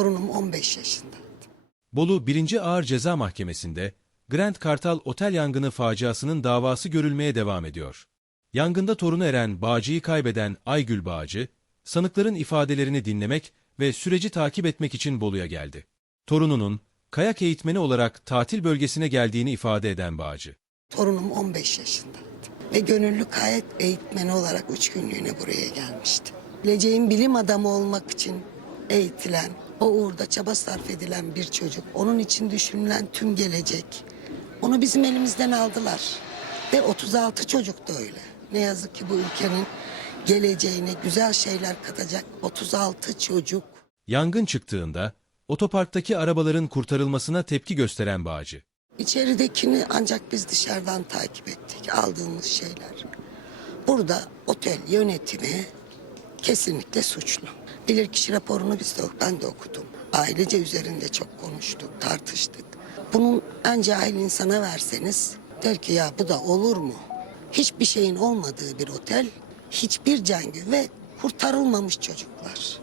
Torunum 15 yaşında. Bolu 1. Ağır Ceza Mahkemesi'nde Grand Kartal Otel yangını faciasının davası görülmeye devam ediyor. Yangında torunu Eren Bağcı'yı kaybeden Aygül Bağcı, sanıkların ifadelerini dinlemek ve süreci takip etmek için Bolu'ya geldi. Torununun kayak eğitmeni olarak tatil bölgesine geldiğini ifade eden Bağcı. Torunum 15 yaşındaydı. Ve gönüllü kayak eğitmeni olarak üç günlüğüne buraya gelmişti. Geleceğin bilim adamı olmak için eğitilen, o uğurda çaba sarf edilen bir çocuk. Onun için düşünülen tüm gelecek. Onu bizim elimizden aldılar. Ve 36 çocuk da öyle. Ne yazık ki bu ülkenin geleceğine güzel şeyler katacak 36 çocuk. Yangın çıktığında otoparktaki arabaların kurtarılmasına tepki gösteren Bağcı. İçeridekini ancak biz dışarıdan takip ettik aldığımız şeyler. Burada otel yönetimi kesinlikle suçlu. Bilirkişi raporunu biz de ben de okudum. Ailece üzerinde çok konuştuk, tartıştık. Bunun en cahil insana verseniz der ki ya bu da olur mu? Hiçbir şeyin olmadığı bir otel, hiçbir can gö- ve kurtarılmamış çocuklar.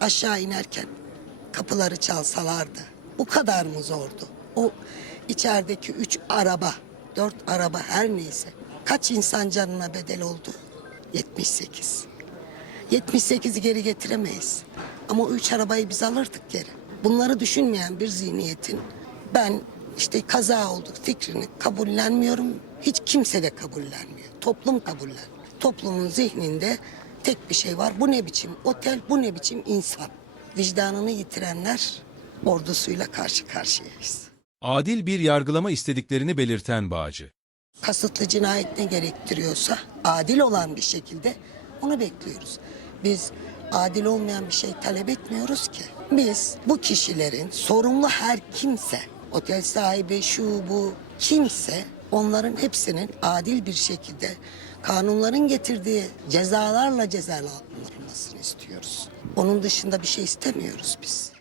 Aşağı inerken kapıları çalsalardı. Bu kadar mı zordu? O içerideki üç araba, dört araba her neyse. Kaç insan canına bedel oldu? 78. 78'i geri getiremeyiz. Ama o üç arabayı biz alırdık geri. Bunları düşünmeyen bir zihniyetin ben işte kaza olduk fikrini kabullenmiyorum. Hiç kimse de kabullenmiyor. Toplum kabullen. Toplumun zihninde tek bir şey var. Bu ne biçim otel, bu ne biçim insan. Vicdanını yitirenler ordusuyla karşı karşıyayız. Adil bir yargılama istediklerini belirten Bağcı. kasıtlı cinayet ne gerektiriyorsa adil olan bir şekilde onu bekliyoruz. Biz adil olmayan bir şey talep etmiyoruz ki. Biz bu kişilerin sorumlu her kimse, otel sahibi şu bu kimse onların hepsinin adil bir şekilde kanunların getirdiği cezalarla cezalandırılmasını istiyoruz. Onun dışında bir şey istemiyoruz biz.